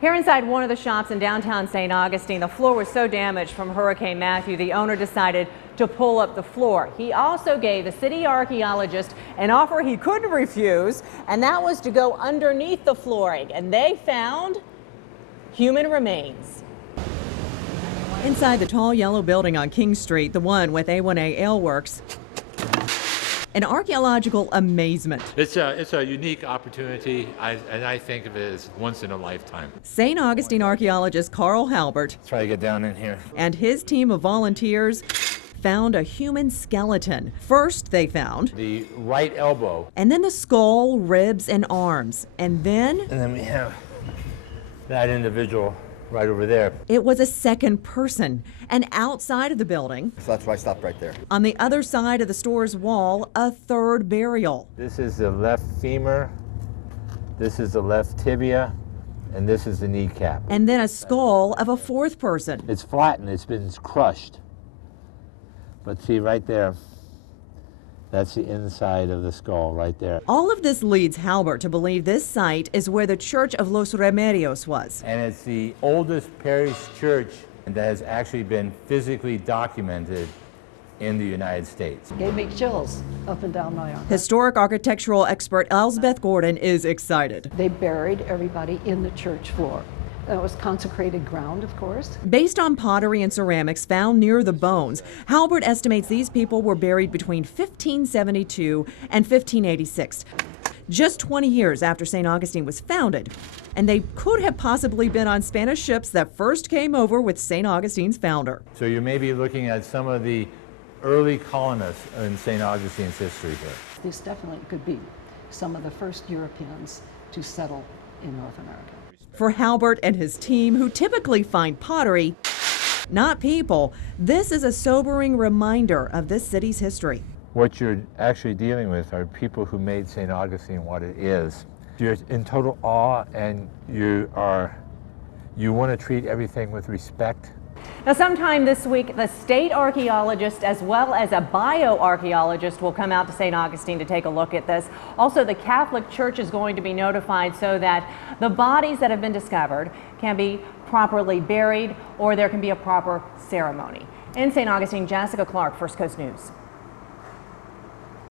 Here inside one of the shops in downtown St. Augustine, the floor was so damaged from Hurricane Matthew, the owner decided to pull up the floor. He also gave the city archaeologist an offer he couldn't refuse, and that was to go underneath the flooring. And they found human remains. Inside the tall yellow building on King Street, the one with A1A Ale Works, an archaeological amazement. It's a unique opportunity, and I think of it as once in a lifetime. St. Augustine archaeologist Carl Halbert Let's try to get down in here. and his team of volunteers found a human skeleton. First they found The right elbow. and then the skull, ribs, and arms. And then We have that individual right over there. it was a second person. And outside of the building, So that's why I stopped right there. on the other side of the store's wall, a third burial. This is the left femur, this is the left tibia, and this is the kneecap. And then a skull of a fourth person. It's flattened, it's been crushed. But see right there, that's the inside of the skull right there. All of this leads Halbert to believe this site is where the Church of Los Remedios was. And it's the oldest parish church that has actually been physically documented in the United States. Gave me chills up and down my arm. Historic architectural expert Elsbeth Gordon is excited. They buried everybody in the church floor. That was consecrated ground, of course. Based on pottery and ceramics found near the bones, Halbert estimates these people were buried between 1572 and 1586, just 20 years after St. Augustine was founded. And they could have possibly been on Spanish ships that first came over with St. Augustine's founder. So you may be looking at some of the early colonists in St. Augustine's history here. This definitely could be some of the first Europeans to settle in North America. For Halbert and his team, who typically find pottery, not people, this is a sobering reminder of this city's history. What you're actually dealing with are people who made St. Augustine what it is. You're in total awe, and you want to treat everything with respect. Now, sometime this week, the state archaeologist as well as a bioarchaeologist will come out to St. Augustine to take a look at this. Also, the Catholic Church is going to be notified so that the bodies that have been discovered can be properly buried, or there can be a proper ceremony. In St. Augustine, Jessica Clark, First Coast News.